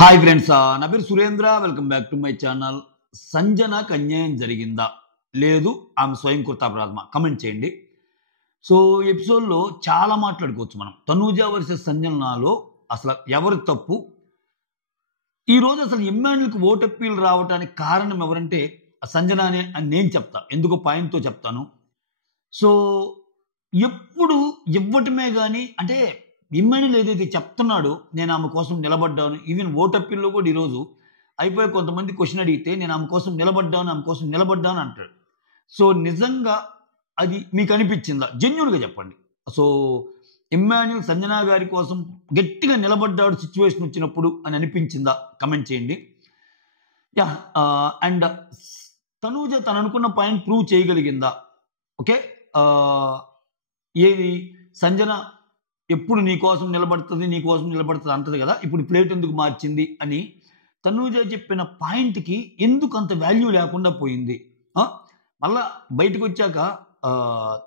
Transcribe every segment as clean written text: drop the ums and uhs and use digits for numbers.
Hi friends, నా పేరు Surendra. Welcome back to my channel. సంజనకు అన్యాయం జరిగిందా లేదు ఆమె స్వయం కృతాపరాధమా కమెంట్ చేయండి. సో ఎపిసోడ్లో చాలా మాట్లాడుకోవచ్చు మనం. తనూజ వర్సెస్ సంజనలో అసలు ఎవరి తప్పు, ఈరోజు అసలు ఇమ్మాన్యుల్కి ఓటు అప్పీల్ రావడానికి కారణం ఎవరంటే సంజన అని నేను చెప్తా. ఎందుకో పాయింట్తో చెప్తాను. సో ఎప్పుడు ఇవ్వటమే కానీ, అంటే ఇమ్మాన్యుల్ ఏదైతే చెప్తున్నాడో నేను ఆమె కోసం నిలబడ్డాను, ఈవెన్ ఓటు అప్పీల్లో కూడా ఈరోజు అయిపోయి కొంతమంది క్వశ్చన్ అడిగితే నేను ఆమె కోసం నిలబడ్డాను అంటాడు. సో నిజంగా అది మీకు అనిపించిందా? జెన్యూన్గా చెప్పండి. సో ఇమ్మాన్యుల్ సంజన గారి కోసం గట్టిగా నిలబడ్డాడు సిచ్యువేషన్ వచ్చినప్పుడు అని అనిపించిందా? కమెంట్ చేయండి. యా, అండ్ తనూజ తను అనుకున్న పాయింట్ ప్రూవ్ చేయగలిగిందా? ఓకే, ఏది సంజన ఎప్పుడు నీ కోసం నిలబడుతుంది అంటది కదా, ఇప్పుడు ప్లేట్ ఎందుకు మార్చింది అని తనూజ చెప్పిన పాయింట్కి ఎందుకు అంత వాల్యూ లేకుండా పోయింది? మళ్ళా బయటకు వచ్చాక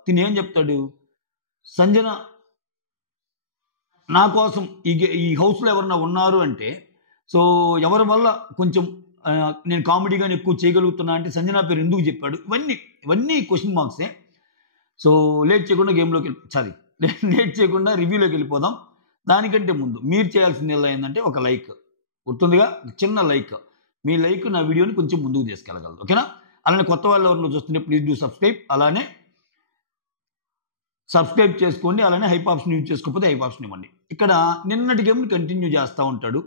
తినేం చెప్తాడు, సంజన నా కోసం ఈ హౌస్లో ఎవరన్నా ఉన్నారు అంటే, సో ఎవరి వల్ల కొంచెం నేను కామెడీగానే ఎక్కువ చేయగలుగుతున్నా అంటే సంజన పేరు ఎందుకు చెప్పాడు? ఇవన్నీ క్వశ్చన్ మార్క్సే. సో లేట్ చేయకుండా రివ్యూలోకి వెళ్ళిపోదాం. దానికంటే ముందు మీరు చేయాల్సింది ఎలా ఏంటంటే ఒక లైక్, గుర్తుందిగా, చిన్న లైక్. మీ లైక్ నా వీడియోని కొంచెం ముందుకు తీసుకెళ్ళగలదు, ఓకేనా? అలానే కొత్త వాళ్ళు ఎవరిలో చూస్తుంటే ప్లీజ్ డూ సబ్స్క్రైబ్. అలానే సబ్స్క్రైబ్ చేసుకోండి. అలానే హైప్ ఆప్షన్ యూజ్ చేసుకోకపోతే హైప్ ఆప్షన్ ఇవ్వండి. ఇక్కడ నిన్నటి గేమ్ని కంటిన్యూ చేస్తూ ఉంటాడు.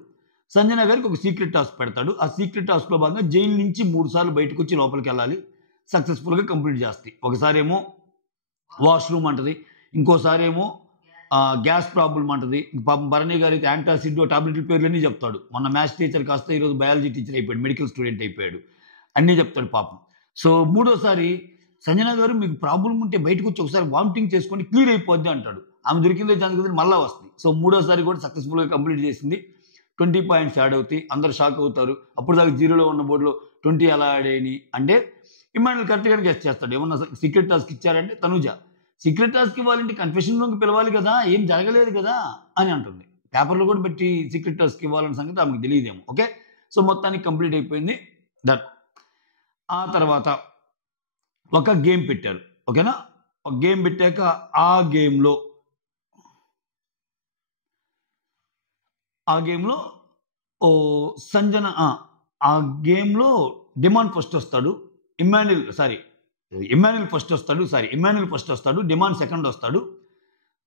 సంజన గారికి ఒక సీక్రెట్ టాస్క్ పెడతాడు. ఆ సీక్రెట్ టాస్క్లో భాగంగా జైలు నుంచి 3 సార్లు బయటకు వచ్చి లోపలికి వెళ్ళాలి. సక్సెస్ఫుల్గా కంప్లీట్ చేస్తాయి. ఒకసారి ఏమో వాష్రూమ్ అంటది, ఇంకోసారి ఏమో గ్యాస్ ప్రాబ్లం అంటది. పాపం భరణి గారికి యాంటాసిడ్ టాబ్లెట్ల పేర్లన్నీ చెప్తాడు. మొన్న మ్యాథ్స్ టీచర్ కాస్త ఈరోజు బయాలజీ టీచర్ అయిపోయాడు, మెడికల్ స్టూడెంట్ అయిపోయాడు, అన్నీ చెప్తాడు పాపం. సో మూడోసారి సంజన గారు మీకు ప్రాబ్లం ఉంటే బయటకు వచ్చి ఒకసారి వామిటింగ్ చేసుకొని క్లియర్ అయిపోద్ది అంటాడు. ఆమె దొరికిందే ఛాన్స్ మళ్ళీ వస్తుంది. సో మూడోసారి కూడా సక్సెస్ఫుల్గా కంప్లీట్ చేసింది. 20 పాయింట్స్ యాడ్ అవుతాయి. అందరు షాక్ అవుతారు. అప్పుడు దాకా 0లో ఉన్న బోర్డులో 20 ఎలా యాడ్ అయ్యి అంటే ఇమ్మాన్యుల్ కరెక్ట్గానే గెస్ట్ చేస్తాడు. ఏమన్నా సీక్రెట్ టాస్క్ ఇచ్చారంటే తనూజ సీక్రెట్ టాస్క్ ఇవ్వాలంటే కన్ఫెషన్ రూమ్కి పిలవాలి కదా, ఏం జరగలేదు కదా అని అంటుంది. పేపర్లో కూడా పెట్టి సీక్రెట్ టాస్క్ ఇవ్వాలన్న సంగతి ఆమెకు తెలియదేమో. ఓకే, సో మొత్తానికి కంప్లీట్ అయిపోయింది. దట్ ఆ తర్వాత ఒక గేమ్ పెట్టారు, ఓకేనా? ఒక గేమ్ పెట్టాక ఆ గేమ్లో సంజన ఆ గేమ్లో డిమాండ్ ఫస్ట్ వస్తాడు, ఇమ్మాన్యుల్ ఫస్ట్ వస్తాడు, డిమాండ్ సెకండ్ వస్తాడు.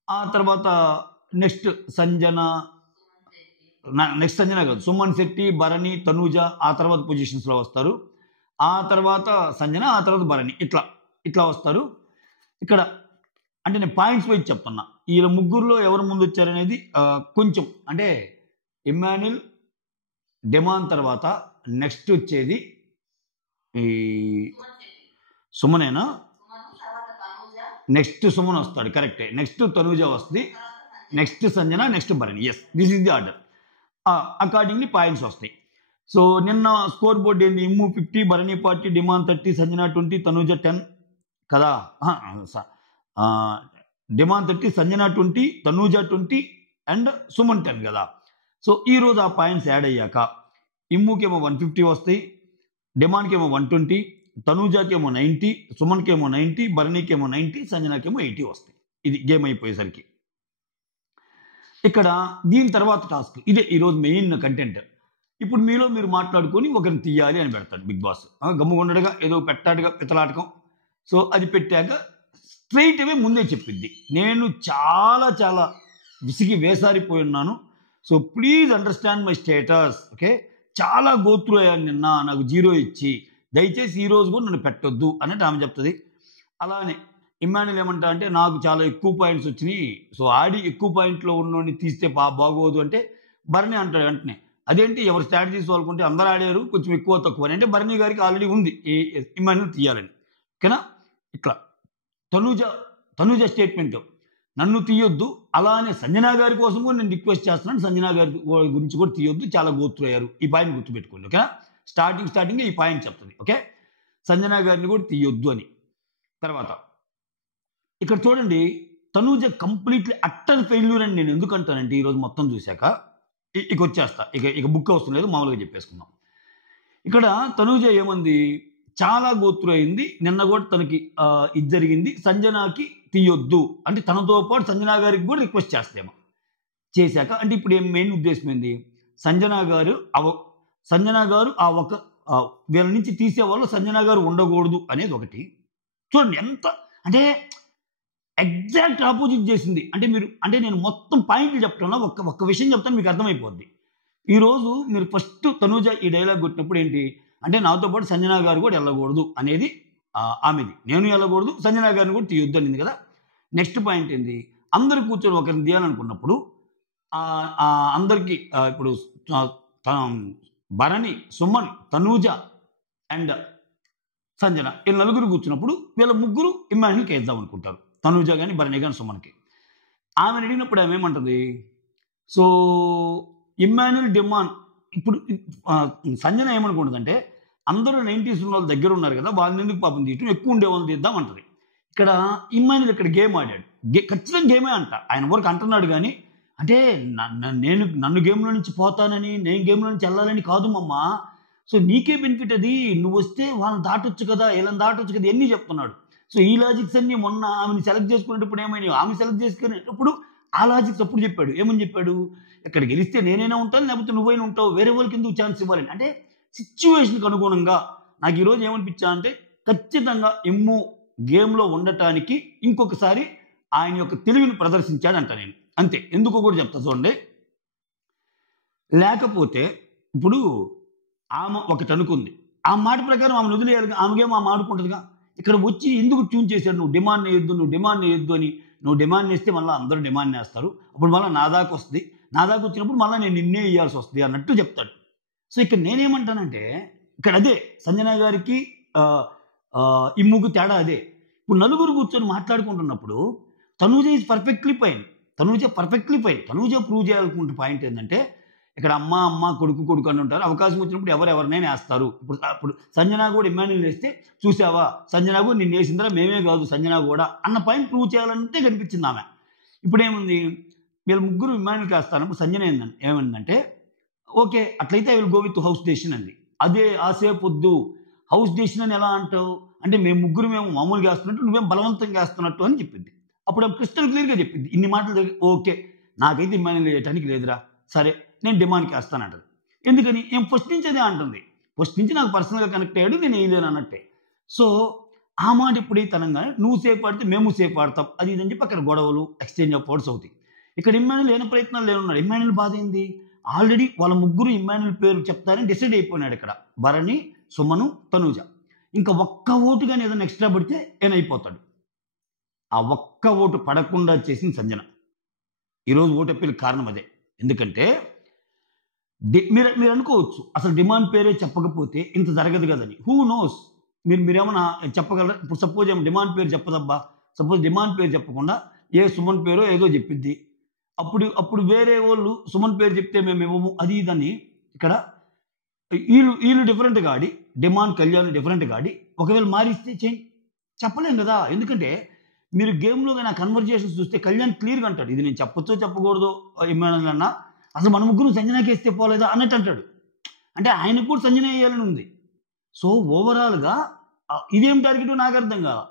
ఆ తర్వాత నెక్స్ట్ సంజన కాదు, సుమన్ శెట్టి, భరణి, తనూజ ఆ తర్వాత పొజిషన్స్లో వస్తారు. ఆ తర్వాత సంజన, ఆ తర్వాత భరణి, ఇట్లా వస్తారు. ఇక్కడ అంటే నేను పాయింట్స్ వైజ్ చెప్తున్నా. వీళ్ళ ముగ్గురులో ఎవరు ముందు వచ్చారనేది కొంచెం, అంటే ఇమ్మాన్యుల్, డిమాండ్ తర్వాత నెక్స్ట్ వచ్చేది ఈ సుమనేనా? నెక్స్ట్ సుమన్ వస్తాడు, కరెక్టే. నెక్స్ట్ తనూజ వస్తుంది, next Sanjana, next Bharani. Yes, this is the order. Accordingly points వస్తాయి. సో నిన్న స్కోర్ బోర్డు ఏంది? ఇమ్ము 50, భరణి 40, డిమాండ్ 30, సంజన 20, తనూజ 10 కదా. డిమాండ్ 30, సంజన 20, తనూజ 20 అండ్ సుమన్ 10 కదా. సో ఈరోజు ఆ పాయింట్స్ యాడ్ అయ్యాక ఇమ్ముకేమో 150 వస్తాయి, డిమాండ్కేమో 120, తనూజకేమో 90, సుమన్కేమో 90, భరణికేమో 90, సంజనకేమో 80 వస్తాయి. ఇది గేమ్ అయిపోయేసరికి. ఇక్కడ దీని తర్వాత టాస్క్ ఇదే ఈరోజు మెయిన్ కంటెంట్. ఇప్పుడు మీరు మాట్లాడుకొని ఒకరిని తీయాలి అని పెడతాడు బిగ్ బాస్. గమ్ముగుండగా ఏదో పెట్టాడుగా పితలాటకం. సో అది పెట్టాక స్ట్రైట్ అవే ముందే చెప్పిద్ది, నేను చాలా చాలా విసిగి వేసారిపోయి ఉన్నాను. So please understand my status. Okay, చాలా గోత్రు అయ్యాను నిన్న, నాకు 0 ఇచ్చి, దయచేసి ఈరోజు కూడా నన్ను పెట్టొద్దు అన్నట్టు ఆమె చెప్తుంది. అలానే ఇమ్మాన్యుల్ ఏమంటా అంటే నాకు చాలా ఎక్కువ పాయింట్స్ వచ్చినాయి, సో ఆడి ఎక్కువ పాయింట్లో ఉన్నోడిని తీస్తే బాగోదు అంటే భరణి అంటాడు వెంటనే, అదేంటి ఎవరు స్ట్రాటజీస్ వాళ్ళకుంటే అందరూ ఆడారు, కొంచెం ఎక్కువ తక్కువ అని. అంటే భరణి గారికి ఆల్రెడీ ఉంది ఇమ్మాన్యుల్ తీయాలని, ఓకేనా? ఇట్లా తనూజ స్టేట్మెంట్, నన్ను తీయొద్దు, అలానే సంజన గారి కోసం కూడా నేను రిక్వెస్ట్ చేస్తున్నాను, సంజన గారి గురించి కూడా తీయొద్దు, చాలా గోత్రు అయ్యారు. ఈ పాయింట్ గుర్తుపెట్టుకోండి, ఓకేనా? స్టార్టింగ్ ఈ పాయింట్ చెప్తుంది, ఓకే? సంజన గారిని కూడా తీయొద్దు అని. తర్వాత ఇక్కడ చూడండి, తనూజ కంప్లీట్లీ అట్టర్ ఫెయిల్యూర్ అని నేను ఎందుకంటానంటే ఈరోజు మొత్తం చూశాక ఇక వచ్చేస్తా, ఇక ఇక బుక్ అవసరం లేదు, మామూలుగా చెప్పేసుకుందాం. ఇక్కడ తనూజ ఏమంది, చాలా గోత్రు అయింది, నిన్న కూడా తనకి ఇది జరిగింది, సంజనాకి తీయొద్దు అంటే తనతో పాటు సంజన గారికి కూడా రిక్వెస్ట్ చేస్తేమో. చేశాక అంటే ఇప్పుడు మెయిన్ ఉద్దేశం ఏంది, సంజన గారు ఆ ఒక వీళ్ళ నుంచి తీసేవాళ్ళు సంజన గారు ఉండకూడదు అనేది ఒకటి. చూడండి ఎంత అంటే ఎగ్జాక్ట్ ఆపోజిట్ చేసింది. అంటే నేను మొత్తం పాయింట్లు చెప్తున్నా, ఒక్క విషయం చెప్తాను మీకు అర్థమైపోద్ది. ఈరోజు మీరు ఫస్ట్ తనూజ ఈ డైలాగ్ కొట్టినప్పుడు ఏంటి అంటే, నాతో పాటు సంజన గారు కూడా వెళ్ళకూడదు అనేది ఆమెది, నేను వెళ్ళకూడదు సంజన గారిని కూడా తీయొద్దు అనింది కదా. నెక్స్ట్ పాయింట్ ఏంది, అందరు కూర్చొని ఒకరిని తీయాలనుకున్నప్పుడు అందరికీ ఇప్పుడు భరణి, సుమన్, తనూజ అండ్ సంజన వీళ్ళు నలుగురు కూర్చున్నప్పుడు వీళ్ళ ముగ్గురు ఇమ్మాన్యుల్కి వేద్దాం అనుకుంటారు, తనూజ కానీ భరణి కానీ సుమన్కి. ఆమెను అడిగినప్పుడు ఆమె ఏమంటుంది, సో ఇమ్మాన్యుల్ డిమాండ్ ఇప్పుడు సంజన ఏమనుకుంటుందంటే, అందరూ 90s ఉన్న వాళ్ళ దగ్గర ఉన్నారు కదా, వాళ్ళని ఎందుకు పాపం తీయటం, ఎక్కువ ఉండే వాళ్ళని తీద్దాం అంటది. ఇక్కడ ఇమ్మాన్యుల్ ఇక్కడ గేమ్ ఆడాడు, ఖచ్చితంగా గేమే అంట, ఆయన వరకు అంటున్నాడు కానీ అంటే నన్ను గేమ్లో నుంచి పోతానని, నేను గేమ్లో నుంచి వెళ్ళాలని కాదు మమ్మ, సో నీకే బెనిఫిట్ అది, నువ్వు వస్తే వాళ్ళని దాటొచ్చు కదా, వీళ్ళని దాటొచ్చు కదా, ఎన్ని చెప్తున్నాడు. సో ఈ లాజిక్స్ అన్ని మొన్న ఆమెను సెలెక్ట్ చేసుకునేటప్పుడు ఏమైనా, ఆమె సెలెక్ట్ చేసుకునేటప్పుడు ఆ లాజిక్స్ అప్పుడు చెప్పాడు. ఏమని చెప్పాడు, ఇక్కడ గెలిస్తే నేనైనా ఉంటాను, లేకపోతే నువ్వైనా ఉంటావు, వేరే వాళ్ళకి ఎందుకు ఛాన్స్ ఇవ్వాలని. అంటే సిచ్యువేషన్కి అనుగుణంగా నాకు ఈరోజు ఏమనిపించా అంటే, ఖచ్చితంగా ఎమ్ము గేమ్లో ఉండటానికి ఇంకొకసారి ఆయన యొక్క తెలివిని ప్రదర్శించాడంట నేను, అంతే. ఎందుకో కూడా చెప్తా చూడండి. లేకపోతే ఇప్పుడు ఆమె ఒకటి అనుకుంది, ఆ మాట ప్రకారం ఆమెను వదిలేయాలి, ఆమెకేమో ఆమె ఆడుకుంటుందిగా. ఇక్కడ వచ్చి ఎందుకు ట్యూన్ చేశాడు, నువ్వు డిమాండ్ వేయొద్దు అని. నువ్వు డిమాండ్ వేస్తే మళ్ళీ అందరూ డిమాండ్ వేస్తారు, అప్పుడు మళ్ళీ నా దాకా వస్తుంది, నా దాకా వచ్చినప్పుడు మళ్ళీ నేను నిన్నే ఇవ్వాల్సి వస్తుంది అన్నట్టు చెప్తాడు. సో ఇక్కడ నేనేమంటానంటే, ఇక్కడ అదే సంజన గారికి ఇమ్ముకు తేడా అదే. ఇప్పుడు నలుగురు కూర్చొని మాట్లాడుకుంటున్నప్పుడు Tanuja is perfectly fine, Tanuja prove చేయాలనుకుంటే పాయింట్ ఏంటంటే, ఇక్కడ అమ్మ కొడుకు అని ఉంటారు, అవకాశం వచ్చినప్పుడు ఎవరెవరినైనా వేస్తారు. ఇప్పుడు సంజన కూడా ఇమ్మాన్యుల్ వేస్తే చూసావా, సంజన కూడా నిన్ను వేసిందరా, మేమే కాదు సంజన కూడా అన్న పాయింట్ ప్రూవ్ చేయాలంటే కనిపించింది ఆమె. ఇప్పుడు ఏముంది, వీళ్ళు ముగ్గురు ఇమ్మాన్యుల్కి వేస్తానప్పుడు సంజన ఏమైందంటే, ఓకే అట్లయితే I will go with house decision అంది. అదే ఆసేపు వద్దు, హౌస్ డెసిషన్ అని ఎలా అంటావు అంటే, మేము మామూలుగా వేస్తున్నట్టు, నువ్వేం బలవంతంగా వేస్తున్నట్టు అని చెప్పింది. అప్పుడు ఆమె క్రిస్టల్ క్లియర్గా చెప్పింది ఇన్ని మాటలు, ఓకే నాకైతే ఇమ్మాన్యుల్ వేయటానికి లేదురా, సరే నేను డిమాండ్కి వేస్తానంటది. ఎందుకని ఏం ఫస్ట్ నుంచి అదే అంటుంది, ఫస్ట్ నుంచి నాకు పర్సనల్గా కనెక్ట్ అయ్యాడు, నేను వేయలేను అన్నట్టే. సో ఆ మాట ఇప్పుడు తనంగానే నువ్వు సేఫ్ ఆడితే మేము సేఫ్ ఆడతాం అది ఇదని చెప్పి అక్కడ గొడవలు ఎక్స్చేంజ్ ఆఫ్ వర్డ్స్ అవుతాయి. ఇక్కడ ఇమ్మాన్యుల్ లేని ప్రయత్నాలు లేనున్నాడు. ఇమ్మాన్యుల్ బాధ ఏంది, ఆల్రెడీ వాళ్ళ ముగ్గురు ఇమ్మాన్యుల్ పేరు చెప్తారని డిసైడ్ అయిపోయినాడు. ఇక్కడ భరణి, సుమను, తనూజ. ఇంకా ఒక్క ఓటుగానే ఏదైనా ఎక్స్ట్రా పడితే ఏనైపోతాడు. ఆ ఒక్క ఓటు పడకుండా చేసింది సంజన. ఈరోజు ఓటు అప్పీల్ కారణం అదే. ఎందుకంటే మీరు అనుకోవచ్చు, అసలు డిమాండ్ పేరే చెప్పకపోతే ఇంత జరగదు కదని. హూ నోస్, మీరేమన్నా చెప్పగలరా? ఇప్పుడు సపోజ్ ఏమో డిమాండ్ పేరు చెప్పదబ్బా, సపోజ్ డిమాండ్ పేరు చెప్పకుండా ఏ సుమన్ పేరో ఏదో చెప్పిద్ది, అప్పుడు వేరే వాళ్ళు సుమన్ పేరు చెప్తే మేము ఇవ్వము అది ఇదని. ఇక్కడ వీళ్ళు డిఫరెంట్గా ఆడి, డిమాండ్ కళ్యాణ్ డిఫరెంట్గా ఆడి ఒకవేళ మారిస్తే చెప్పలేం కదా. ఎందుకంటే మీరు గేమ్లో కానీ ఆ కన్వర్జేషన్స్ చూస్తే కళ్యాణ్ క్లియర్గా అంటాడు, ఇది నేను చెప్పొచ్చో చెప్పకూడదో ఇమ్మాన్యుల్ అన్న, అసలు మన ముగ్గురు సంజనాకి వేస్తే పోలేదా అన్నట్టు అంటాడు. అంటే ఆయనకు కూడా సంజన వేయాలని ఉంది. సో ఓవరాల్గా ఇదేం టార్గెట్ నాకు అర్థం కాదు.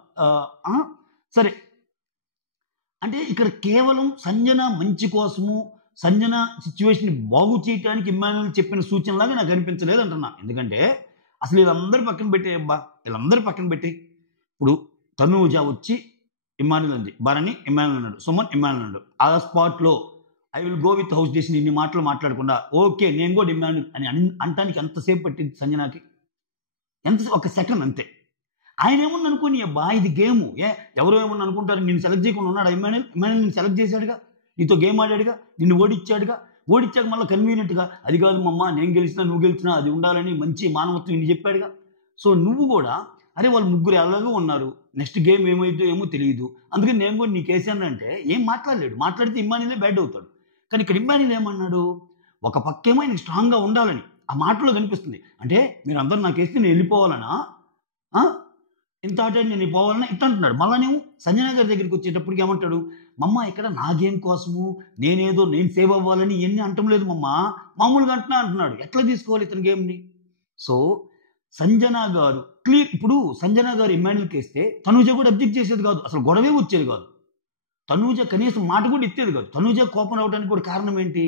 సరే అంటే ఇక్కడ కేవలం సంజన మంచి కోసము, సంజన సిచ్యువేషన్ బాగు చేయడానికి ఇమ్మాన్యుల్ చెప్పిన సూచనలాగా నాకు అనిపించలేదు అంటున్నా. ఎందుకంటే అసలు వీళ్ళందరూ పక్కన పెట్టి ఇప్పుడు తనూజ వచ్చి ఇమ్మాన్యుల్ అంది, భరణి ఇమ్మాన్యుల్ అన్నాడు, సుమన్ ఇమ్మాన్యుల్ అన్నాడు. ఆ స్పాట్లో I will go with house decision ఇన్ని మాటలు మాట్లాడకుండా ఓకే నేను కూడా ఇమ్మాన్యుల్ అని అంటానికి ఎంతసేపు పట్టింది సంజనాకి? ఒక సెకండ్ అంతే. ఆయన ఏమన్నా అనుకోని అబ్బా ఇది గేము, ఎవరో ఏమన్నా అనుకుంటారు, నిన్ను సెలెక్ట్ చేయకుండా ఉన్నాడు ఇమ్మాన్యుల్ నిన్ను సెలెక్ట్ చేశాడుగా, నీతో గేమ్ ఆడాడుగా, నిన్ను ఓడిచ్చాక మళ్ళీ కన్వీనియంట్గా అది కాదు మమ్మ నేను గెలిచినా నువ్వు గెలిచినా అది ఉండాలని మంచి మానవత్వం ఇన్ని చెప్పాడుగా. సో నువ్వు కూడా అరే వాళ్ళు ముగ్గురు ఎలాగో ఉన్నారు, నెక్స్ట్ గేమ్ ఏమైందో ఏమో తెలియదు, అందుకని నేను కూడా నీకు వేసాను అంటే ఏం మాట్లాడలేడు. మాట్లాడితే ఇమ్మాన్యులే బ్యాడ్ అవుతాడు. కానీ ఇక్కడ ఇమ్మాన్యుల్ ఏమన్నాడు, ఒక పక్కేమో ఆయనకి స్ట్రాంగ్గా ఉండాలని ఆ మాటలో కనిపిస్తుంది. అంటే మీరు అందరూ నాకు వేస్తే నేను వెళ్ళిపోవాలనా, ఇంత ఆట నేను పోవాలన్నా ఇట్లా అంటున్నాడు. మళ్ళా నేను సంజన గారి దగ్గరికి వచ్చేటప్పటికి ఏమంటాడు, మమ్మ ఇక్కడ నా గేమ్ కోసము నేను సేవ్ అవ్వాలని ఎన్ని అంటం లేదు మమ్మ, మామూలుగా అంటున్నాడు. ఎట్లా తీసుకోవాలి ఇతని గేమ్ని? సో సంజన గారు క్లియర్. ఇప్పుడు సంజన గారు ఇమ్మాన్యుల్కి వేస్తే తనూజ కూడా అబ్జెక్ట్ చేసేది కాదు, అసలు గొడవే వచ్చేది కాదు. తనూజ కనీసం మాట కూడా ఎత్తేది కాదు. తనూజ కోపం రావడానికి కూడా కారణం ఏంటి?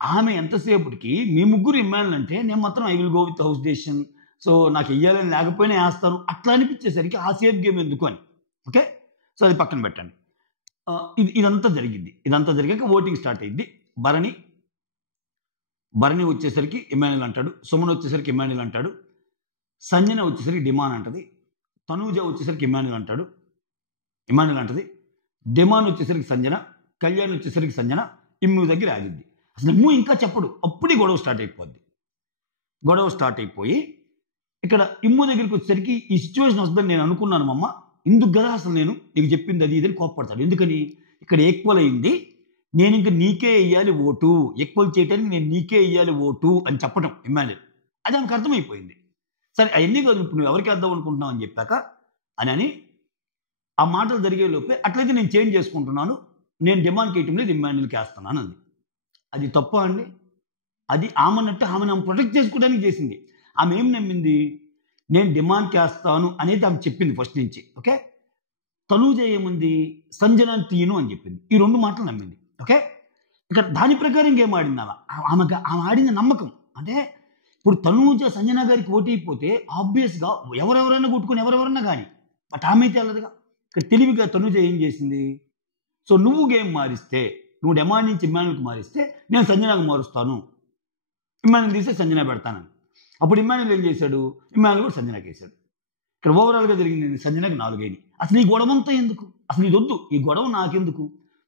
ఆమె ఎంతసేపటికి మీ ముగ్గురు ఇమ్మాన్యుల్ అంటే నేను మాత్రం I will go with house decision, so నాకు వెయ్యాలని లేకపోయినా వేస్తాను అట్లా అనిపించేసరికి ఆ సేఫ్ గేమ్ ఎందుకు అని. ఓకే, సో అది పక్కన పెట్టండి. ఇదంతా జరిగాక ఓటింగ్ స్టార్ట్ అయింది. భరణి వచ్చేసరికి ఇమ్మాన్యుల్ అంటాడు, సుమన్ వచ్చేసరికి ఇమ్మాన్యుల్ అంటాడు, సంజన వచ్చేసరికి డిమాన్ అంటది, తనూజ వచ్చేసరికి ఇమ్మాన్యుల్ అంటది, డిమాన్ వచ్చేసరికి సంజన, కళ్యాణ్ వచ్చేసరికి సంజన, ఇమ్ము దగ్గర ఆగిద్ది. అసలు ఇమ్ము ఇంకా చెప్పడు, అప్పుడే గొడవ స్టార్ట్ అయిపోయి ఇక్కడ ఇమ్ము దగ్గరికి వచ్చేసరికి ఈ సిచ్యువేషన్ వస్తుందని నేను అనుకున్నాను మమ్మ, ఇందుకు కదా అసలు నేను నీకు చెప్పింది అది ఇదని కోప్పడతాడు. ఎందుకని? ఇక్కడ ఈక్వల్ అయింది, నేను ఇంక నీకే వెయ్యాలి ఓటు, ఈక్వల్ చేయడానికి నేను నీకే వెయ్యాలి ఓటు అని చెప్పడం ఇమ్మాన్యుల్. అది ఆమెకు అర్థమైపోయింది. సరే అవన్నీ కాదు, ఇప్పుడు నువ్వు ఎవరికి అర్థం అనుకుంటున్నావు అని చెప్పాక అని ఆ మాటలు జరిగే లోపే అట్లయితే నేను చేంజ్ చేసుకుంటున్నాను, నేను డిమాండ్కి వేయటం లేదు ఇమ్మాన్యుల్కి వేస్తున్నాను అంది. అది తప్ప అండి? అది ఆమె ప్రొటెక్ట్ చేసుకోవడానికి చేసింది. ఆమె ఏం నమ్మింది? నేను డిమాండ్కి వేస్తాను అనేది ఆమె చెప్పింది ఫస్ట్ నుంచి. ఓకే, తనూజ ఏముంది? సంజనాన్ని తీయను అని చెప్పింది. ఈ రెండు మాటలు నమ్మింది. ఓకే, ఇక్కడ దాని ప్రకారం ఇంకేం ఆడింది ఆమె ఆడింది నమ్మకం. అంటే ఇప్పుడు తనూజ సంజన గారికి ఓటు అయిపోతే ఆబ్వియస్గా ఎవరెవరైనా కొట్టుకుని ఎవరెవరన్నా కానీ, బట్ ఆమె అయితే వెళ్ళదుగా. ఇక్కడ తెలివిగా తనూజ ఏం చేసింది? సో నువ్వు గేమ్ మారిస్తే, నువ్వు డిమాండ్ నుంచి ఇమ్మాన్యుల్కి మారిస్తే నేను సంజనాకు మారుస్తాను, ఇమ్మాన్యుల్ తీస్తే సంజన పెడతానని. అప్పుడు ఇమ్మాన్యుల్ ఏం చేశాడు? ఇమ్మాన్యుల్ కూడా సంజనాకి వేశాడు. ఇక్కడ ఓవరాల్గా జరిగింది సంజనాకి 4 అయినాయి. అసలు ఈ గొడవ అంతా ఎందుకు? అసలు ఇది వద్దు, ఈ గొడవ నాకెందుకు?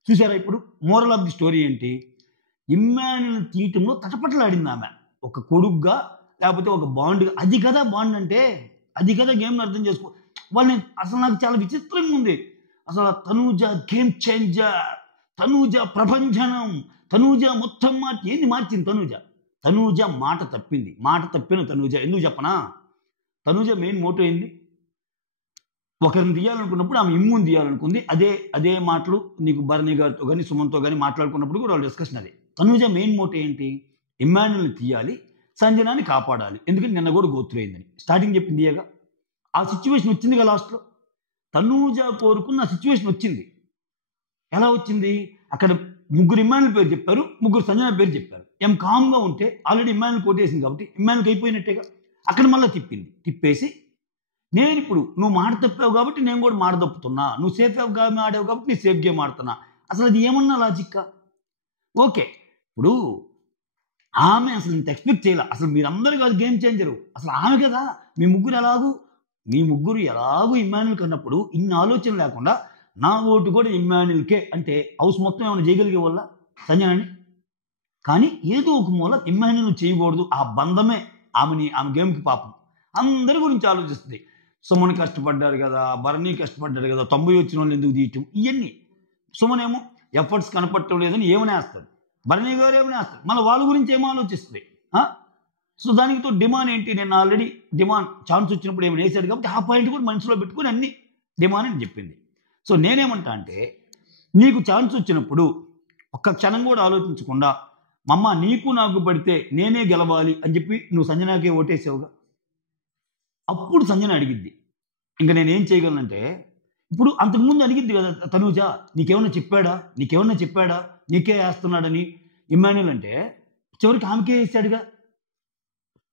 చూసారా ఇప్పుడు మోరల్ ఆఫ్ ది స్టోరీ ఏంటి? ఇమ్మాన్యుల్ తీయటంలో తటపటలాడింది ఆమె, ఒక కొడుగ్గా లేకపోతే ఒక బాండ్గా. అది కదా బాండ్ అంటే, అది కదా గేమ్ని అర్థం చేసుకో. వాళ్ళని అసలు నాకు చాలా విచిత్రంగా ఉంది. అసలు తనూజ గేమ్ చేంజర్, తనూజ ప్రభంజనం, తనూజ మొత్తం మార్చింది. తనూజ మాట తప్పిన తనూజ. ఎందుకు చెప్పనా? తనూజ మెయిన్ మోటో ఏంది? ఒకరిని తీయాలనుకున్నప్పుడు ఆమె ఇమ్ముని తీయాలనుకుంది. అదే మాటలు నీకు భరణి గారితో కానీ సుమన్తో కానీ మాట్లాడుకున్నప్పుడు కూడా వాళ్ళు డిస్కషన్ అదే. తనూజ మెయిన్ మోటో ఏంటి? ఇమ్మాన్యుల్ని తీయాలి, సంజనాని కాపాడాలి. ఎందుకంటే నిన్న కూడా గోత్రు అయిందని స్టార్టింగ్ చెప్పింది. ఆ సిచ్యువేషన్ వచ్చింది కదా లాస్ట్లో. తనూజ కోరుకున్న సిచ్యువేషన్ వచ్చింది. ఎలా వచ్చింది? అక్కడ ముగ్గురు ఇమ్మాన్యుల్ పేరు చెప్పారు, ముగ్గురు సంజన పేరు చెప్పారు. కామ్గా ఉంటే ఆల్రెడీ ఇమ్మాన్యుల్ కొట్టేసింది కాబట్టి ఇమ్మాన్యుల్కి అయిపోయినట్టేగా. అక్కడ మళ్ళీ తిప్పేసి నేను ఇప్పుడు నువ్వు మాట తప్పావు కాబట్టి నేను కూడా మాట తప్పుతున్నా, నువ్వు సేఫ్ గేమ్ ఆడావు కాబట్టి నీ సేఫ్ గేమ్ ఆడుతున్నా. అసలు అది ఏమన్నా లాజిక్కా? ఓకే, ఇప్పుడు ఆమె అసలు ఇంత ఎక్స్పెక్ట్ చేయాల. అసలు మీరందరూ కాదు గేమ్ చేంజరు, అసలు ఆమె కదా. మీ ముగ్గురు ఎలాగూ ఇమ్మాన్యుల్ కన్నప్పుడు ఇన్ని ఆలోచన లేకుండా నా ఓటు కూడా ఇమ్మాన్యుల్కే అంటే హౌస్ మొత్తం ఏమైనా చేయగలిగే వల్ల సంజనాని. కానీ ఏదో ఒక మూల ఇమ్మాన్యుల్ చేయకూడదు. ఆ బంధమే ఆమె గేమ్కి పాపం. అందరి గురించి ఆలోచిస్తుంది. సుమన్ కష్టపడ్డారు కదా, భరణి కష్టపడ్డారు కదా, 90 వచ్చిన వాళ్ళు ఎందుకు తీయటం, ఇవన్నీ. సుమన్ ఏమో ఎఫర్ట్స్ కనపడటం లేదని ఏమనేస్తాడు, భరణి గారు ఏమనేస్తాడు, మళ్ళీ వాళ్ళ గురించి ఏమో ఆలోచిస్తుంది. సో దానితో డిమాండ్ ఏంటి? నేను ఆల్రెడీ డిమాండ్ ఛాన్స్ వచ్చినప్పుడు ఏమైనా వేసాడు కాబట్టి ఆ పాయింట్ కూడా మనసులో పెట్టుకుని అన్ని డిమాండ్ అని చెప్పింది. సో నేనేమంటా అంటే, నీకు ఛాన్స్ వచ్చినప్పుడు ఒక్క క్షణం కూడా ఆలోచించకుండా మమ్మ నీకు నాకు పడితే నేనే గెలవాలి అని చెప్పి నువ్వు సంజనాకే ఓటేసావుగా. అప్పుడు సంజన అడిగిద్ది, ఇంకా నేనేం చేయగలనంటే, ఇప్పుడు అంతకుముందు అడిగిద్ది కదా తనూజ, నీకేమన్నా చెప్పాడా నీకే వేస్తున్నాడని ఇమ్మాన్యుల్ అంటే, చివరికి ఆమెకే వేసాడుగా.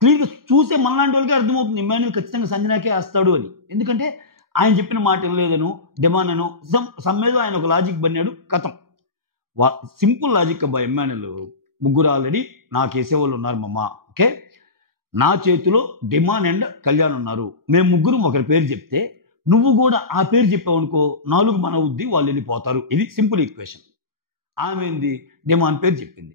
క్లియర్గా చూసే మనలాంటి వాళ్ళకే అర్థమవుతుంది ఇమ్మాన్యుల్ ఖచ్చితంగా సంజనాకే వేస్తాడు అని. ఎందుకంటే ఆయన చెప్పిన మాట ఏం లేదను, డిమాండ్ అను, సమ్మేదో ఆయన ఒక లాజిక్ బన్నాడు, కథం. సింపుల్ లాజిక్ అబ్బా ఇమ్మాన్యుల్. ముగ్గురు ఆల్రెడీ నాకు వేసేవాళ్ళు ఉన్నారు మమ్మ. ఓకే, నా చేతిలో డిమాండ్ అండ్ కళ్యాణ్ ఉన్నారు. మేము ముగ్గురు ఒకరి పేరు చెప్తే నువ్వు కూడా ఆ పేరు చెప్పావు అనుకో, 4 మన ఉద్ది, వాళ్ళు వెళ్ళిపోతారు. ఇది సింపుల్ ఈక్వేషన్. ఆమె ఏంది? డిమాండ్ పేరు చెప్పింది.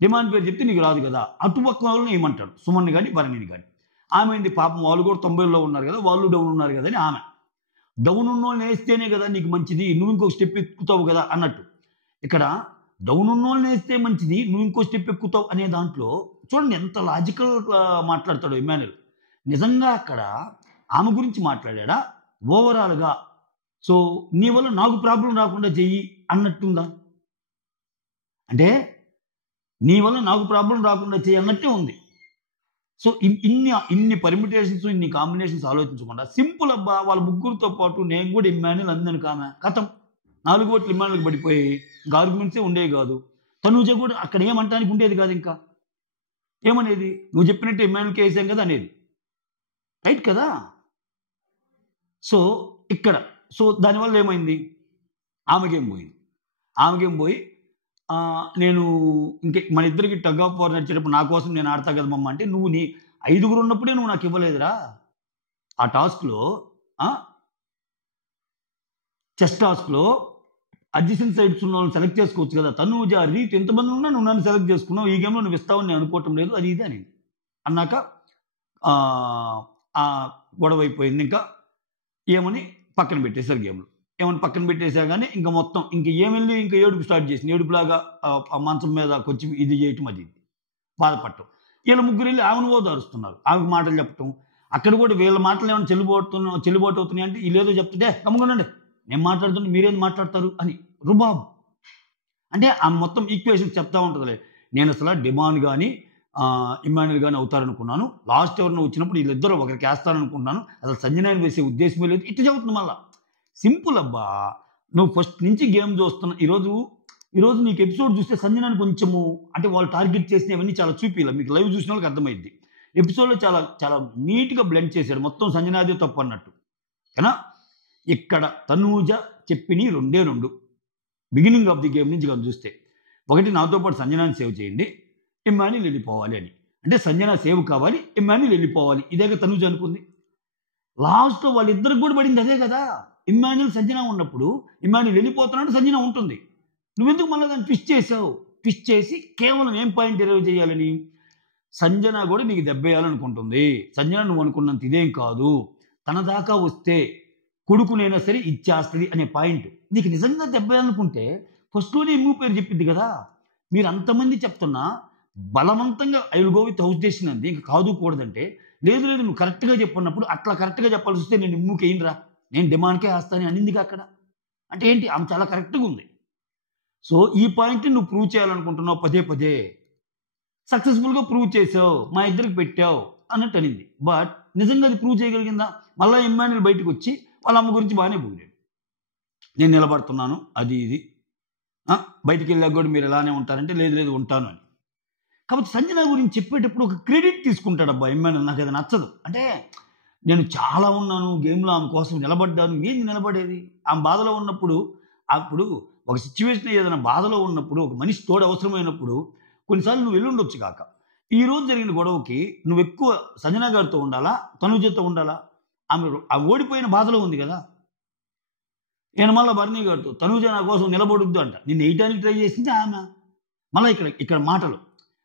డిమాండ్ పేరు చెప్తే నీకు రాదు కదా, అటుపక్క వాళ్ళని ఏమంటాడు, సుమన్ని కానీ భరణిని కానీ. ఆమె ఏంది? పాపం వాళ్ళు కూడా 90లో ఉన్నారు కదా, వాళ్ళు డౌన్ ఉన్నారు కదా అని ఆమె. డౌన్ ఉన్న వాళ్ళని వేస్తేనే కదా నీకు మంచిది, నువ్వు ఇంకొక స్టెప్ ఎక్కుతావు కదా అన్నట్టు. ఇక్కడ డౌన్ ఉన్న వాళ్ళని వేస్తే మంచిది, నువ్వు ఇంకో స్టెప్ ఎక్కుతావు అనే దాంట్లో చూడండి ఎంత లాజికల్ మాట్లాడతాడు ఇమ్మాన్యుల్. నిజంగా అక్కడ ఆమె గురించి మాట్లాడా, ఓవరాల్గా సో నీ వల్ల నాకు ప్రాబ్లం రాకుండా చెయ్యి అన్నట్టుందా? అంటే నీ వల్ల నాకు ప్రాబ్లం రాకుండా చెయ్యి అన్నట్టే ఉంది. సో ఇన్ని పర్మిటేషన్స్, ఇన్ని కాంబినేషన్స్ ఆలోచించకుండా సింపుల్ అబ్బా, వాళ్ళ ముగ్గురితో పాటు నేను కూడా ఇమ్మాన్యుల్ అందని కామె కథం 4 ఓట్లు ఇమ్మాన్యుల్కి పడిపోయి ఇంకా ఆర్గ్యుమెంట్సే ఉండేవి కాదు. తనూజ కూడా అక్కడ ఏమంటానికి ఉండేది కాదు. ఇంకా ఏమనేది, నువ్వు చెప్పినట్టు ఇమ్మాన్యుల్కి వేసాం కదా అనేది, రైట్ కదా? సో ఇక్కడ దానివల్ల ఏమైంది, ఆమెకేం పోయి నేను ఇంకే మన ఇద్దరికి టగ్ ఆఫ్ వార్ నడిచేటప్పుడు నా కోసం నేను ఆడతా కదా మమ్మ అంటే, నువ్వు నీ 5 ఉన్నప్పుడే నువ్వు నాకు ఇవ్వలేదురా ఆ టాస్క్లో. చెస్ టాస్క్లో అడ్జసెంట్ సైడ్స్ ఉన్న వాళ్ళని సెలెక్ట్ చేసుకోవచ్చు కదా. తనూజ రీత్ ఎంతమంది ఉన్నా నువ్వు నన్ను సెలెక్ట్ చేసుకున్నావు, ఈ గేమ్లో నువ్వు ఇస్తావని నేను అనుకోవటం లేదు, అది ఇది అని అన్నాక గొడవ అయిపోయింది. ఇంకా ఏమని పక్కన పెట్టేశారు గేమ్లో. ఏమని పక్కన పెట్టేసా కానీ ఇంకా మొత్తం ఇంక ఏమెళ్ళి ఇంకా ఏడుపు స్టార్ట్ చేసింది. ఏడుపులాగా ఆ మంచం మీద కొంచెం ఇది చేయటం, అది బాధపడటం. వీళ్ళ ముగ్గురు వెళ్ళి ఆమెను ఓదారుస్తున్నారు, ఆమెకు మాటలు చెప్పటం. అక్కడ కూడా వీళ్ళ మాటలు ఏమైనా చెల్లుబాటు అవుతున్నాయి అంటే వీళ్ళేదో చెప్తుంటే గమ్ముకునండి నేను మాట్లాడుతుంటే మీరేం మాట్లాడతారు అని రుబాబు. అంటే ఆ మొత్తం ఈక్వేషన్స్ చెప్తా ఉంటుందిలే. నేను అసలు డిమాండ్ కానీ ఇమ్మాన్యుల్ కానీ అవుతారనుకున్నాను. లాస్ట్ ఎవరినో వచ్చినప్పుడు వీళ్ళిద్దరూ ఒకరికి వేస్తారనుకున్నాను. అసలు సంజనాన్ని వేసే ఉద్దేశమే లేదు. ఇట్లా చెబుతుంది మళ్ళా. సింపుల్ అబ్బా, నువ్వు ఫస్ట్ నుంచి గేమ్ చూస్తున్నా. ఈరోజు నీకు ఎపిసోడ్ చూస్తే సంజనాన్ని కొంచెము అంటే వాళ్ళు టార్గెట్ చేసినవన్నీ చాలా చూపిలా. మీకు లైవ్ చూసిన వాళ్ళకి అర్థమైంది. ఎపిసోడ్లో చాలా చాలా నీట్గా బ్లెండ్ చేశాడు, మొత్తం సంజనాదే తప్పు అన్నట్టు. కానీ ఇక్కడ తనూజ చెప్పిని 2 బిగినింగ్ ఆఫ్ ది గేమ్ నుంచి కానీ చూస్తే, ఒకటి నాతో పాటు సంజనాన్ని సేవ్ చేయండి, ఇమ్మాన్యుల్ వెళ్ళిపోవాలి అని. అంటే సంజన సేవ్ కావాలి, ఇమ్మాన్యుల్ వెళ్ళిపోవాలి, ఇదేగా తనూజ అనుకుంది. లాస్ట్లో వాళ్ళిద్దరికి కూడా పడింది అదే కదా. ఇమ్మాన్యుల్ సంజన ఉన్నప్పుడు ఇమ్మాన్యుల్ వెళ్ళిపోతున్నాడు, సంజన ఉంటుంది. నువ్వెందుకు మళ్ళీ దాన్ని ట్విస్ట్ చేసావు? ట్విస్ట్ చేసి కేవలం ఏం పాయింట్ డెరైవ్ చేయాలని, సంజన కూడా నీకు దెబ్బేయాలనుకుంటుంది. సంజన నువ్వు అనుకున్నంత ఇదేం కాదు, తన దాకా వస్తే కొడుకునైనా సరే ఇచ్చేస్తుంది అనే పాయింట్. నీకు నిజంగా దెబ్బేయాలనుకుంటే ఫస్ట్లోనే ఇమ్ము పేరు చెప్పింది కదా. మీరు అంతమంది చెప్తున్నా బలవంతంగా I will go with house decision అంది. ఇంకా కాదు కూడదంటే లేదు నువ్వు కరెక్ట్గా చెప్పన్నప్పుడు అట్లా కరెక్ట్గా చెప్పాల్సి వస్తే నేను ఇమ్ముకి అయినరా, నేను డిమాండ్కే వేస్తాను అనిందిగా అక్కడ. అంటే ఏంటి, ఆమె చాలా కరెక్ట్గా ఉంది. సో ఈ పాయింట్ని నువ్వు ప్రూవ్ చేయాలనుకుంటున్నావు, పదే సక్సెస్ఫుల్గా ప్రూవ్ చేసావు, మా ఇద్దరికి పెట్టావు అన్నట్టు అనింది. బట్ నిజంగా అది ప్రూవ్ చేయగలిగిందా? మళ్ళీ ఇమ్మాన్యుల్ బయటకు వచ్చి వాళ్ళ అమ్మ గురించి బాగానే పోయాడు, నేను నిలబడుతున్నాను అది ఇది, బయటికి వెళ్ళాక కూడా మీరు ఎలానే ఉంటారంటే లేదు ఉంటాను అని. కాబట్టి సంజన గురించి చెప్పేటప్పుడు ఒక క్రెడిట్ తీసుకుంటాడు అబ్బా ఇమ్మాన్యుల్. నాకు అది నచ్చదు. అంటే నేను చాలా ఉన్నాను గేమ్లో, ఆమె కోసం నిలబడ్డాను. ఏంది నిలబడేది? ఆమె బాధలో ఉన్నప్పుడు, అప్పుడు ఒక సిచ్యువేషన్ ఏదైనా బాధలో ఉన్నప్పుడు ఒక మనిషి తోడు అవసరమైనప్పుడు కొన్నిసార్లు నువ్వు వెళ్ళుండొచ్చు కాక. ఈ రోజు జరిగిన గొడవకి నువ్వు ఎక్కువ సంజన గారితో ఉండాలా, తనూజతో ఉండాలా? ఆమె ఓడిపోయిన బాధలో ఉంది కదా. నేను మళ్ళీ బర్నీ గారితో తనూజ నా కోసం నిలబడొద్దు అంట, నిన్ను వేయటానికి ట్రై చేసింది ఆమె. మళ్ళీ ఇక్కడ మాటలు,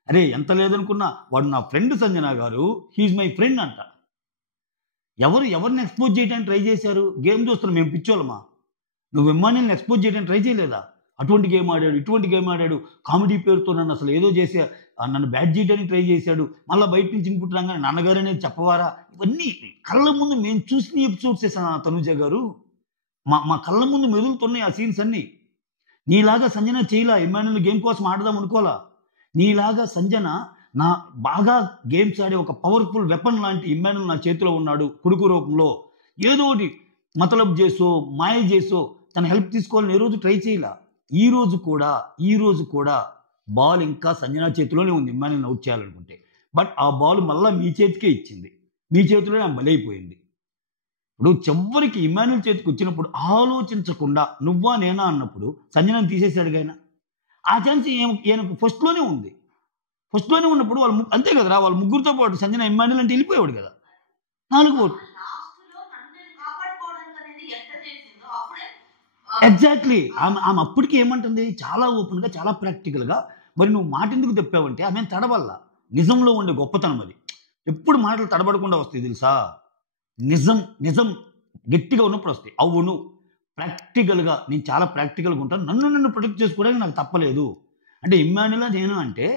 అరే ఎంత లేదనుకున్నా వాడు నా ఫ్రెండ్ సంజన గారు, హీఈస్ మై ఫ్రెండ్ అంట. ఎవరిని ఎక్స్పోజ్ చేయడానికి ట్రై చేశారు? గేమ్ చూస్తున్నాం మేము పిచ్చోళ్ళమా? నువ్వు ఇమ్మాన్యుల్ని ఎక్స్పోజ్ చేయడానికి ట్రై చేయలేదా? అటువంటి గేమ్ ఆడాడు, ఇటువంటి గేమ్ ఆడాడు, కామెడీ పేరుతో నన్ను అసలు ఏదో చేసే నన్ను బ్యాట్ చేయడానికి ట్రై చేశాడు, మళ్ళీ బయట నుంచి ఇన్పుట్ రాగానే నాన్నగారు అనేది చెప్పవారా? ఇవన్నీ కళ్ళ ముందు మేము చూసిన ఎపిసోడ్స్ వేసాను తనూజ గారు. మా కళ్ళ ముందు మెదులుతున్నాయి ఆ సీన్స్ అన్నీ. నీలాగా సంజన చేయలా, ఇమ్మాన్యుల్ గేమ్ కోసం ఆడదాం అనుకోలా. నీలాగా సంజన నా బాగా గేమ్స్ ఆడే ఒక పవర్ఫుల్ వెపన్ లాంటి ఇమ్మాన్యుల్ నా చేతిలో ఉన్నాడు కొడుకు రూపంలో. ఏదో ఒకటి మతలబ్ చేసో మాయ చేసో తన హెల్ప్ తీసుకోవాలని ఏ రోజు ట్రై చేయలా. ఈ రోజు కూడా బాల్ ఇంకా సంజన చేతిలోనే ఉంది ఇమ్మాన్యుల్ అవుట్ చేయాలనుకుంటే. బట్ ఆ బాల్ మళ్ళీ మీ చేతికే ఇచ్చింది, మీ చేతిలోనే ఆమె బలైపోయింది. ఇప్పుడు చివరికి ఇమ్మాన్యుల్ చేతికి వచ్చినప్పుడు ఆలోచించకుండా నువ్వా నేనా అన్నప్పుడు సంజనని తీసేశాడు ఆయన. ఆ ఛాన్స్ ఈయనకు ఫస్ట్లోనే ఉంది. ఫస్ట్లోనే ఉన్నప్పుడు వాళ్ళు అంతే కదరా, వాళ్ళ ముగ్గురితో పాటు సంజన ఇమ్మాన్యుల్ అంటే వెళ్ళిపోయాడు కదా. 4 ఓట్లు ఎగ్జాక్ట్లీ. ఆమె అప్పటికి ఏమంటుంది, చాలా ఓపెన్గా చాలా ప్రాక్టికల్గా, మరి నువ్వు మాట ఎందుకు తెప్పావంటే ఆమె తడబల్ల. నిజంలో ఉండే గొప్పతనం అది. ఎప్పుడు మాటలు తడబడకుండా వస్తాయి తెలుసా? నిజం గట్టిగా ఉన్నప్పుడు వస్తాయి. అవును ప్రాక్టికల్గా, నేను చాలా ప్రాక్టికల్గా ఉంటాను, నన్ను ప్రొటెక్ట్ చేసుకోవడానికి నాకు తప్పలేదు. అంటే ఇమ్మాన్యుల్ నేను అంటే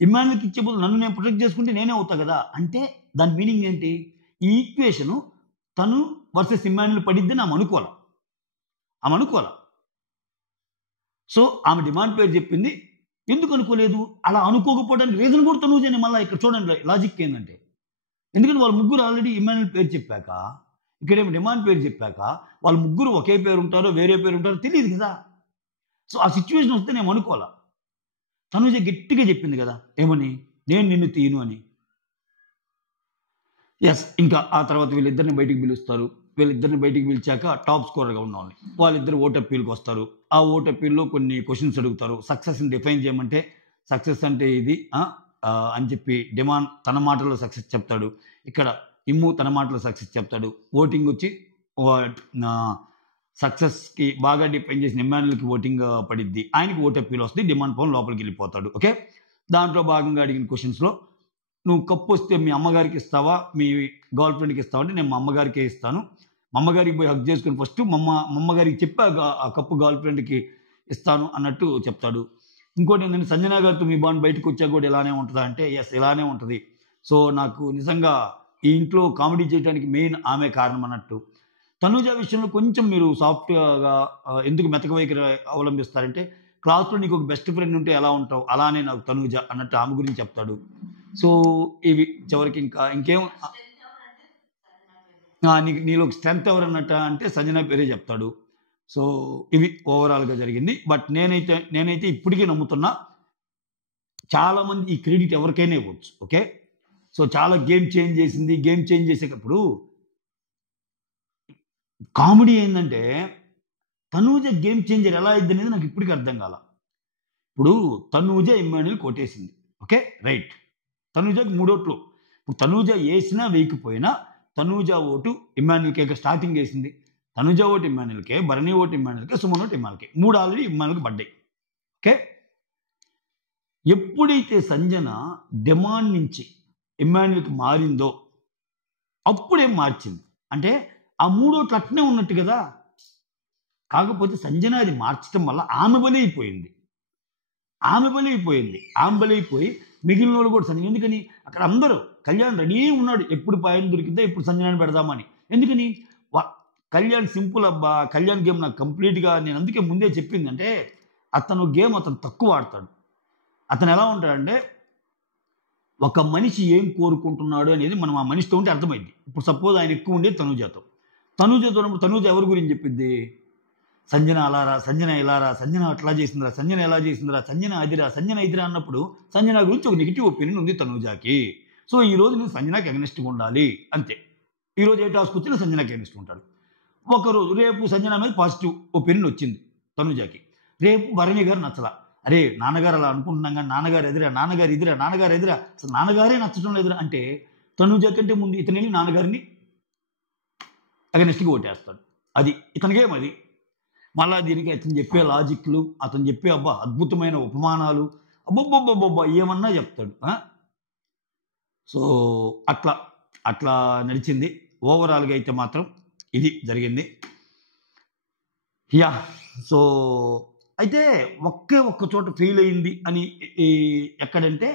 ఇమ్మాన్యుల్కి ఇచ్చే బదులు నన్ను నేను ప్రొటెక్ట్ చేసుకుంటే నేనే అవుతా కదా. అంటే దాని మీనింగ్ ఏంటి? ఈ ఈక్వేషను తను వర్సెస్ ఇమ్మాన్యుల్ పడిద్దని ఆమె అనుకోవాలి. ఆమె అనుకోవాలా. సో ఆమె డిమాండ్ పేరు చెప్పింది. ఎందుకు అనుకోలేదు? అలా అనుకోకపోవడానికి రీజన్ కూడా తనూజనే. మళ్ళీ ఇక్కడ చూడండి లాజిక్ ఏంటంటే, ఎందుకంటే వాళ్ళ ముగ్గురు ఆల్రెడీ ఇమ్మాన్యుల్ పేరు చెప్పాక, ఇక్కడేమో డిమాండ్ పేరు చెప్పాక, వాళ్ళ ముగ్గురు ఒకే పేరు ఉంటారో వేరే పేరు ఉంటారో తెలియదు కదా. సో ఆ సిచ్యువేషన్ వస్తే నేను అనుకోవాలా. తనూజ గట్టిగా చెప్పింది కదా ఏమని, నేను నిన్ను తీయను అని. ఎస్, ఇంకా ఆ తర్వాత వీళ్ళిద్దరిని బయటికి పిలుస్తారు. వీళ్ళిద్దరిని బయటికి పిలిచాక టాప్ స్కోరర్గా ఉన్న వాళ్ళని వాళ్ళిద్దరు ఓట్ అప్పీల్కి వస్తారు. ఆ ఓట్ అప్పీల్లో కొన్ని క్వశ్చన్స్ అడుగుతారు. సక్సెస్ని డిఫైన్ చేయమంటే సక్సెస్ అంటే ఇది అని చెప్పి డిమాండ్ తన మాటల్లో సక్సెస్ చెప్తాడు. ఇక్కడ ఇమ్ము తన మాటలో సక్సెస్ చెప్తాడు. ఓటింగ్ వచ్చి సక్సెస్కి బాగా డిపెండ్ చేసిన ఇమ్మాన్యుల్కి ఓటింగ్ పడిద్ది. ఆయనకి ఓట్ అప్పీల్ వస్తుంది. డిమాండ్ పవన్ లోపలికి వెళ్ళిపోతాడు. ఓకే, దాంట్లో భాగంగా అడిగిన క్వశ్చన్స్లో, నువ్వు కప్పు వస్తే మీ అమ్మగారికి ఇస్తావా, మీ గర్ల్ ఫ్రెండ్కి ఇస్తావా అంటే, నేను మా అమ్మగారికే ఇస్తాను. మా అమ్మగారికి పోయి హక్ చేసుకుని ఫస్ట్ మా అమ్మగారికి చెప్పి ఆ కప్పు గర్ల్ ఫ్రెండ్కి ఇస్తాను అన్నట్టు చెప్తాడు. ఇంకోటి ఏంటంటే, సంజన గారితో మీ బాండ్ బయటకు వచ్చాక కూడా ఇలానే ఉంటుందా అంటే, ఎస్ ఇలానే ఉంటుంది. సో నాకు నిజంగా ఈ ఇంట్లో కామెడీ చేయడానికి మెయిన్ ఆమె కారణం అన్నట్టు. తనూజ విషయంలో కొంచెం మీరు సాఫ్ట్గా ఎందుకు మెతక వైఖరి అవలంబిస్తారంటే, క్లాస్లో నీకు ఒక బెస్ట్ ఫ్రెండ్ ఉంటే ఎలా ఉంటావు అలానే నాకు తనూజ అన్నట్టు ఆమె గురించి చెప్తాడు. సో ఇవి చివరికి ఇంకేం నీలో స్ట్రెంత్ ఎవరన్నట్ట అంటే సంజన పేరే చెప్తాడు. సో ఇవి ఓవరాల్గా జరిగింది. బట్ నేనైతే ఇప్పటికీ నమ్ముతున్నా, చాలామంది ఈ క్రెడిట్ ఎవరికైనా ఇవ్వచ్చు. ఓకే, సో చాలా గేమ్ చేంజ్ చేసింది. గేమ్ చేంజ్ చేసేటప్పుడు కామెడీ ఏంటంటే, తనూజ గేమ్ చేంజర్ ఎలా అయింది అనేది నాకు ఇప్పటికీ అర్థం కాల. ఇప్పుడు తనూజ ఇమ్మాన్యుల్ కొట్టేసింది. ఓకే రైట్, తనూజకి 3 ఓట్లు. ఇప్పుడు తనూజ వేసినా వేయకపోయినా తనూజ ఓటు ఇమ్మాన్యుల్కే స్టార్టింగ్ వేసింది. తనూజ ఓటు ఇమ్మాన్యుల్కే, భరణి ఓటు ఇమ్మాన్యుల్కే, సుమన్ ఓటు ఇమ్మాన్యుల్కే. 3 ఆల్రెడీ ఇమ్మాన్యుల్కి పడ్డాయి. ఓకే, ఎప్పుడైతే సంజన డిమాండ్ నుంచి ఇమ్మాన్యుల్కి మారిందో అప్పుడేం మార్చింది అంటే, ఆ 3 ఓట్లు అట్నే ఉన్నట్టు కదా. కాకపోతే సంజన అది మార్చడం వల్ల ఆమె బలైపోయింది. ఆమె బలైపోయి మిగిలిన వాళ్ళు కూడా సంజన. ఎందుకని అక్కడ అందరూ కళ్యాణ్ రెడీ ఉన్నాడు, ఎప్పుడు పాయింట్ దొరికిందో ఎప్పుడు సంజనాన్ని పెడదామని. ఎందుకని కళ్యాణ్ సింపుల్ అబ్బా, కళ్యాణ్ గేమ్ నాకు కంప్లీట్గా, నేను అందుకే ముందే చెప్పిందంటే, అతను తక్కువ ఆడతాడు. అతను ఎలా ఉంటాడంటే, ఒక మనిషి ఏం కోరుకుంటున్నాడు అనేది మనం ఆ మనిషితో ఉంటే అర్థమైంది. ఇప్పుడు సపోజ్ ఆయన ఎక్కువ ఉండేది తనూజతో ఉన్నప్పుడు తనూజ ఎవరి గురించి చెప్పింది, సంజన అలారా, సంజన ఇలారా, సంజన అట్లా చేసిందిరా, సంజన ఎలా చేసిందిరా, సంజన అదిరా, సంజన ఇదిరా అన్నప్పుడు సంజన గురించి ఒక నెగిటివ్ ఒపీనియన్ ఉంది తనూజకి. సో ఈ రోజు నేను సంజనకి అగెనిస్ట్గా ఉండాలి అంతే. ఈరోజు ఏ టాస్క్ వచ్చినా సంజనకి అగెనిస్ట్ ఉంటాడు. ఒకరోజు రేపు సంజన మీద పాజిటివ్ ఒపీనియన్ వచ్చింది తనూజకి. రేపు భరణి గారు నచ్చలా. అరే నాన్నగారు అలా అనుకుంటున్నాం కానీ నాన్నగారు ఎదురా, అసలు నాన్నగారే నచ్చడం లేదురా అంటే, తనూజ కంటే ముందు ఇతను వెళ్ళి నాన్నగారిని అగెనిస్ట్గా ఓటేస్తాడు. అది ఇతనికేం అది. మళ్ళా దీనికి అతను చెప్పే లాజిక్లు, అతను చెప్పే అద్భుతమైన ఉపమానాలు, అబ్బబ్బబ్బబ్బబ్బా ఏమన్నా చెప్తాడు. సో అట్లా నడిచింది. ఓవరాల్గా అయితే మాత్రం ఇది జరిగింది. యా, సో అయితే ఒక్క చోట ఫెయిల్ అయింది అని ఎక్కడంటే,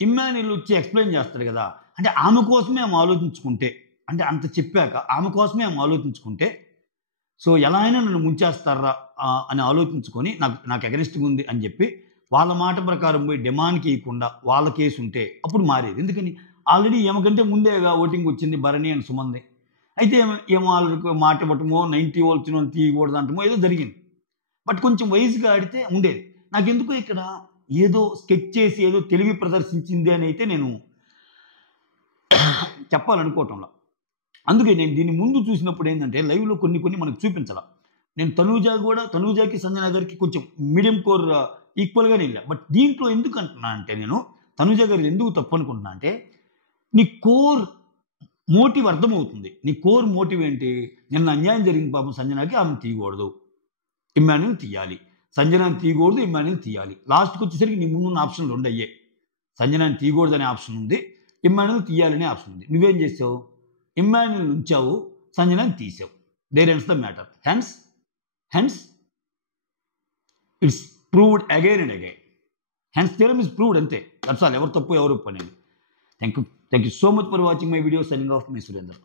ఇమ్మాన్యుల్ వచ్చి ఎక్స్ప్లెయిన్ చేస్తాడు కదా, అంటే ఆమె కోసమే ఆమె ఆలోచించుకుంటే, అంటే అంత చెప్పాక ఆమె కోసమే ఆమె ఆలోచించుకుంటే, సో ఎలా అయినా నన్ను ముంచేస్తారా అని ఆలోచించుకొని నాకు అగెనిస్ట్గా ఉంది అని చెప్పి వాళ్ళ మాట ప్రకారం పోయి డిమాండ్కి ఇవ్వకుండా వాళ్ళ కేసు ఉంటే అప్పుడు మారేది. ఎందుకని ఆల్రెడీ ఏమకంటే ముందేగా ఓటింగ్ వచ్చింది భరణి అండ్ సుమంది. అయితే ఏమో వాళ్ళకి మాట ఇవ్వటమో 90 ఓల్చిన తీయకూడదు అంటమో ఏదో జరిగింది. బట్ కొంచెం వైజ్గా ఆడితే ఉండేది. నాకెందుకో ఇక్కడ ఏదో స్కెచ్ చేసి ఏదో తెలివి ప్రదర్శించింది అని అయితే నేను చెప్పాలనుకోవటంలో. అందుకే నేను దీన్ని ముందు చూసినప్పుడు ఏంటంటే, లైవ్లో కొన్ని మనకు చూపించాల. నేను తనూజకి సంజన గారికి కొంచెం మీడియం కోర్ ఈక్వల్గానే వెళ్ళా. బట్ దీంట్లో ఎందుకు అంటున్నా అంటే, నేను తనూజ గారు ఎందుకు తప్పు అనుకుంటున్నా అంటే, నీ కోర్ మోటివ్ అర్థమవుతుంది. నీ కోర్ మోటివ్ ఏంటి, నిన్న అన్యాయం జరిగింది పాపం సంజనకి, ఆమె తీయకూడదు, ఇమ్మాన్యుల్ తీయాలి. సంజనాన్ని తీయకూడదు, ఇమ్మాన్యుల్ తీయాలి. లాస్ట్కి వచ్చేసరికి నీ ముందున్న ఆప్షన్లు 2 అయ్యాయి. సంజనాన్ని తీయకూడదు అనే ఆప్షన్ ఉంది, ఇమ్మాన్యుల్ తీయాలనే ఆప్షన్ ఉంది. నువ్వేం చేసావు, ఇమ్మాన్యుల్ ఉంచావు, సంజనాన్ని తీసావు. There ends the matter. Hence it's proved again and again. Hence theorem is proved, అంతే. That's all. ఎవరు తప్పు ఎవరు ఒప్పు అనేది. Thank you so much for watching my video. Signing off, me Surender.